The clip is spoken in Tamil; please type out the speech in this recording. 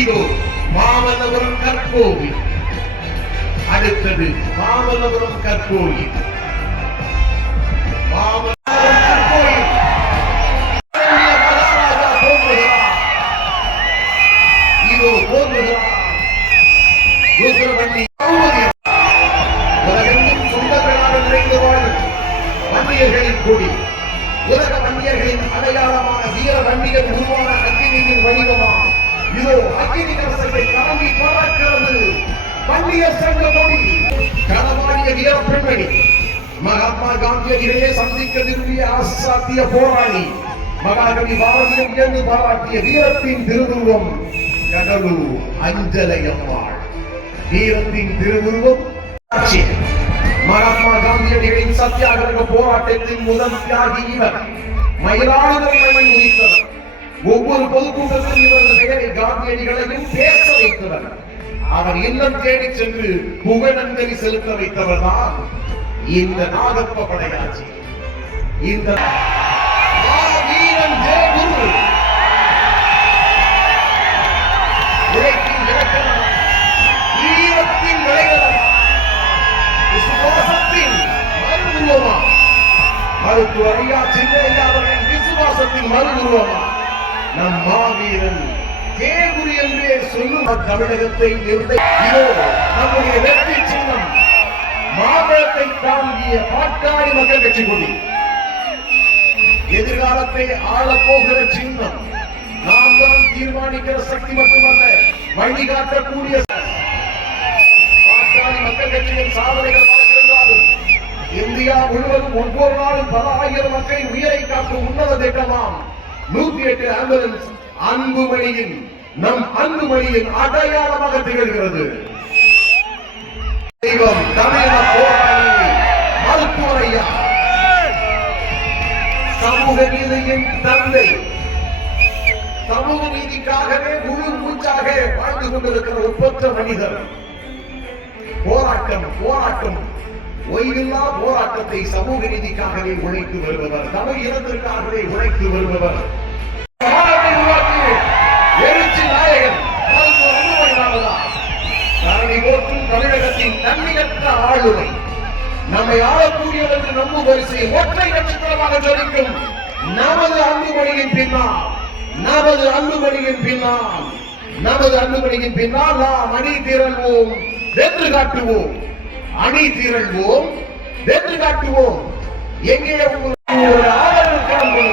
இதோ மாமல்லபுரம் கற்கோவில். அடுத்தது மாமல்லபுரம் கற்கோவில். மாமல்லபுரம் கற்கோவில் மகாராஜா தோன்றுகிறார். இதோ தோன்றுகிறார் ருத்ரவள்ளி. உலகெங்கும் சொந்தங்களாக நிறைந்து வாழும் வன்னியர்களின் கொடி, உலக வன்னியர்களின் அடையாளமான வீர வன்னியர் உருவான அக்கினியின் வடிவமாக இதோ அக்கினி கலசத்தை தாங்கி பறக்கிறது வன்னியர் சங்க கொடி. களமாடிய வீர பெண்மணி, மகாத்மா காந்தியடிகளை சந்திக்க விரும்பிய அசாத்திய போராளி, மகாகவி பாரதியம் என்று பாராட்டிய வீரத்தின் திருவுருவம் கடலூர் அஞ்சலையம்மாள். வீரத்தின் திருவுருவம் மகாத்மா காந்தியடிகளின் சத்தியாகிரக போராட்டத்தின் முதல் தியாகி இவர். மயிலாடுதுறை உதித்தவர். ஒவ்வொரு பொதுக்கூட்டத்திலும் இவரது பெயரை காந்தியடிகளையும் பேச வைத்தவர். அவர் இல்லம் தேடி சென்று புகழஞ்சலி செலுத்த வைத்தவர் தான் இந்த நாகப்ப படையாச்சி. இந்த வீரன் ஜெயகுரு உழைப்பின் இலக்கணம், வீரத்தின் விளைவுகள், விசுவாசத்தின் மறுஉருவமா. மருத்துவர் ஐயா சின்னையா அவர்களின் விசுவாசத்தின் மறுஉருவமா நம் மாவீரன் ஜெயகுரு என்றே சொல்லும் தமிழகத்தை இதோ நம்முடைய வெற்றி சின்னம் மாவட்டத்தை தாங்கிய பாட்டாளி மக்கள் கட்சி கொடி. எதிர்காலத்தை ஆளப்போகிற சின்னம் நாம் தான் தீர்மானிக்கிற சக்தி மட்டுமல்ல, வழிகாட்டக்கூடிய பாட்டாளி மக்கள் கட்சியின் சாதனைகள் இருந்தாலும் இந்தியா முழுவதும் ஒவ்வொரு நாளும் பல ஆயிரம் மக்களின் உயிரை காக்கும் உன்னத திட்டமாம் 108 ஆம்புலன்ஸ் அன்புமணியின் நம் அன்புமணியின் அடையாளமாக திகழ்கிறது. தெய்வம் தமிழக போராளி மருத்துவர் ஐயா, சமூக நீதியின் தந்தை, சமூக நீதிக்காகவே முழு மூச்சாக வாழ்ந்து கொண்டிருக்கிற ஒப்பற்ற மனிதர். போராட்டம் ஓய்வில்லா போராட்டத்தை சமூக நீதிக்காகவே உழைத்து வருபவர், தமிழ் இனத்திற்காகவே உழைத்து வருபவர், எழுச்சி நாயகன் தரணி போற்றும் தமிழகத்தின் தன்னியற்ற ஆளுமை. நம்மை ஆளக்கூடியவர் என்று நம்பும் வரிசையில் ஒற்றை நட்சத்திரமாக ஜொலிக்கும் நமது அன்புமணியின் பின்னால் நாம் அணி திரள்வோம், வென்று காட்டுவோம். அணி திரள்வோம், வென்று காட்டுவோம். எங்கே ஒரு ஆதரவு கிளம்பும்